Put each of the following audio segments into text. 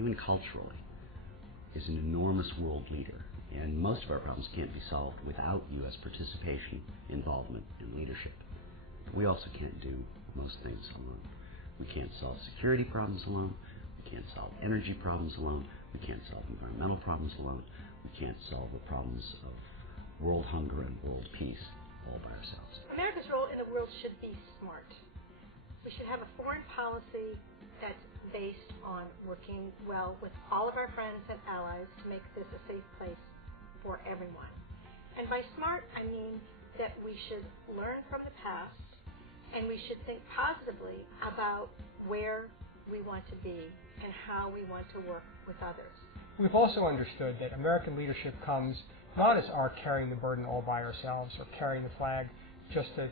even culturally, is an enormous world leader, and most of our problems can't be solved without U.S. participation, involvement, and leadership. We also can't do most things alone. We can't solve security problems alone. We can't solve energy problems alone. We can't solve environmental problems alone. We can't solve the problems of world hunger and world peace all by ourselves. America's role in the world should be smart. We should have a foreign policy that's based on working well with all of our friends and allies to make this a safe place for everyone. And by smart, I mean that we should learn from the past and we should think positively about where we want to be and how we want to work with others. We've also understood that American leadership comes not as our carrying the burden all by ourselves or carrying the flag just to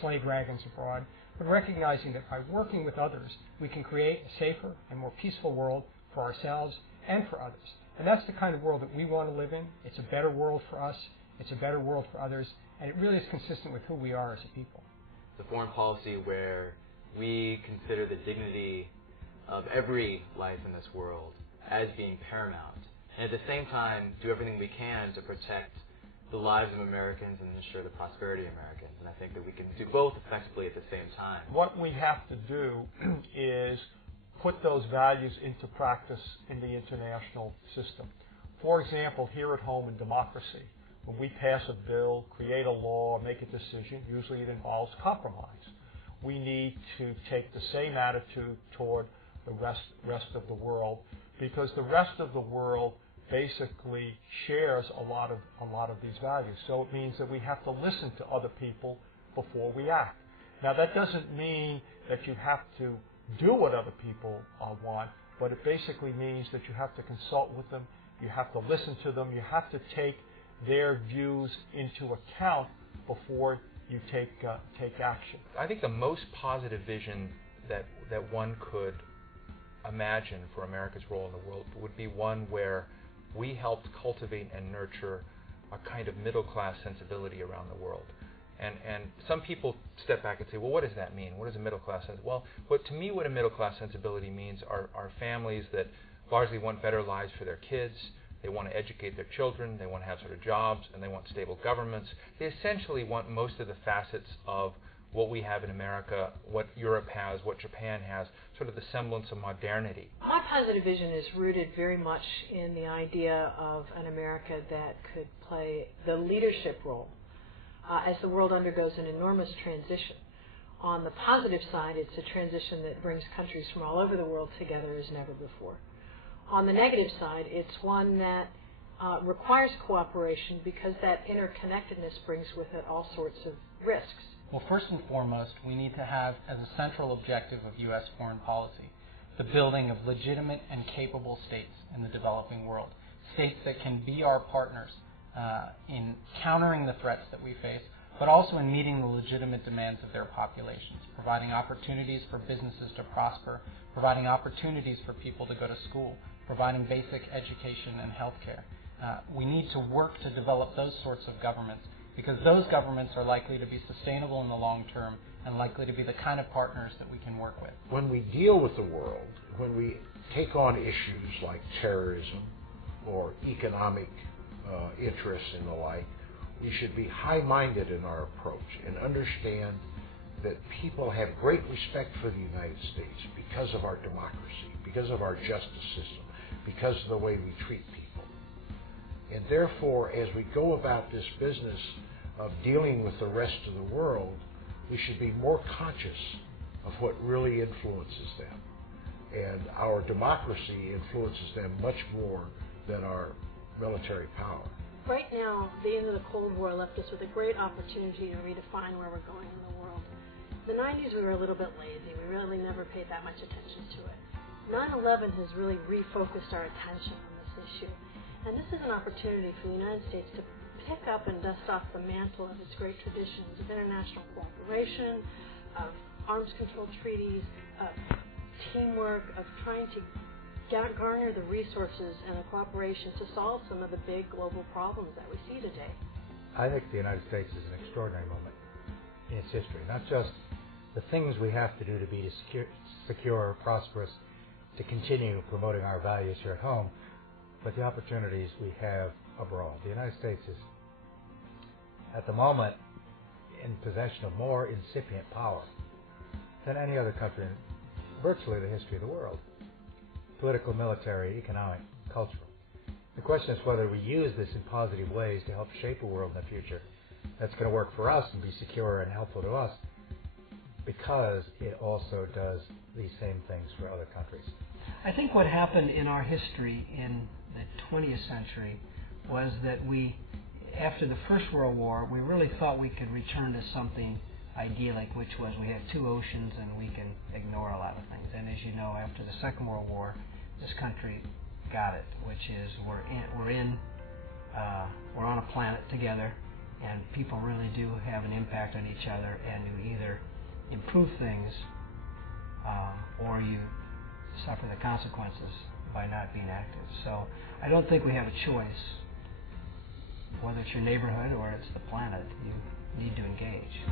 slay dragons abroad, but recognizing that by working with others, we can create a safer and more peaceful world for ourselves and for others. And that's the kind of world that we want to live in. It's a better world for us. It's a better world for others. And it really is consistent with who we are as a people. The foreign policy where we consider the dignity of every life in this world as being paramount, and at the same time do everything we can to protect the lives of Americans and ensure the prosperity of Americans. And I think that we can do both effectively at the same time. What we have to do is put those values into practice in the international system. For example, here at home in democracy, when we pass a bill, create a law, make a decision, usually it involves compromise. We need to take the same attitude toward the rest of the world, because the rest of the world basically shares a lot of these values. So it means that we have to listen to other people before we act. Now that doesn't mean that you have to do what other people want, but it basically means that you have to consult with them, you have to listen to them, you have to take their views into account before you take action. I think the most positive vision that one could imagine for America's role in the world would be one where we helped cultivate and nurture a kind of middle-class sensibility around the world. And some people step back and say, well, what does that mean? What is a middle-class sensibility? Well, to me, what a middle-class sensibility means are families that largely want better lives for their kids. They want to educate their children. They want to have sort of jobs, and they want stable governments. They essentially want most of the facets of what we have in America, what Europe has, what Japan has, sort of the semblance of modernity. My positive vision is rooted very much in the idea of an America that could play the leadership role as the world undergoes an enormous transition. On the positive side, it's a transition that brings countries from all over the world together as never before. On the negative side, it's one that requires cooperation because that interconnectedness brings with it all sorts of risks. Well, first and foremost, we need to have as a central objective of U.S. foreign policy the building of legitimate and capable states in the developing world, states that can be our partners in countering the threats that we face, but also in meeting the legitimate demands of their populations, providing opportunities for businesses to prosper, providing opportunities for people to go to school, providing basic education and health care. We need to work to develop those sorts of governments, because those governments are likely to be sustainable in the long term and likely to be the kind of partners that we can work with. When we deal with the world, when we take on issues like terrorism or economic interests and the like, we should be high-minded in our approach and understand that people have great respect for the United States because of our democracy, because of our justice system, because of the way we treat people. And therefore, as we go about this business of dealing with the rest of the world, we should be more conscious of what really influences them. And our democracy influences them much more than our military power. Right now, the end of the Cold War left us with a great opportunity to redefine where we're going in the world. In the 90s, we were a little bit lazy. We really never paid that much attention to it. 9/11 has really refocused our attention on this issue. And this is an opportunity for the United States to pick up and dust off the mantle of its great traditions of international cooperation, of arms control treaties, of teamwork, of trying to garner the resources and the cooperation to solve some of the big global problems that we see today. I think the United States is an extraordinary moment in its history. Not just the things we have to do to be secure, prosperous, to continue promoting our values here at home, but the opportunities we have abroad. The United States is, at the moment, in possession of more incipient power than any other country in virtually the history of the world. Political, military, economic, cultural. The question is whether we use this in positive ways to help shape a world in the future that's going to work for us and be secure and helpful to us, because it also does these same things for other countries. I think what happened in our history in the 20th century was that we, after the First World War, we really thought we could return to something idyllic, which was we had two oceans and we can ignore a lot of things. And as you know, after the Second World War, this country got it, which is we're on a planet together, and people really do have an impact on each other, and you either improve things or you suffer the consequences by not being active. So I don't think we have a choice. Whether it's your neighborhood or it's the planet, you need to engage.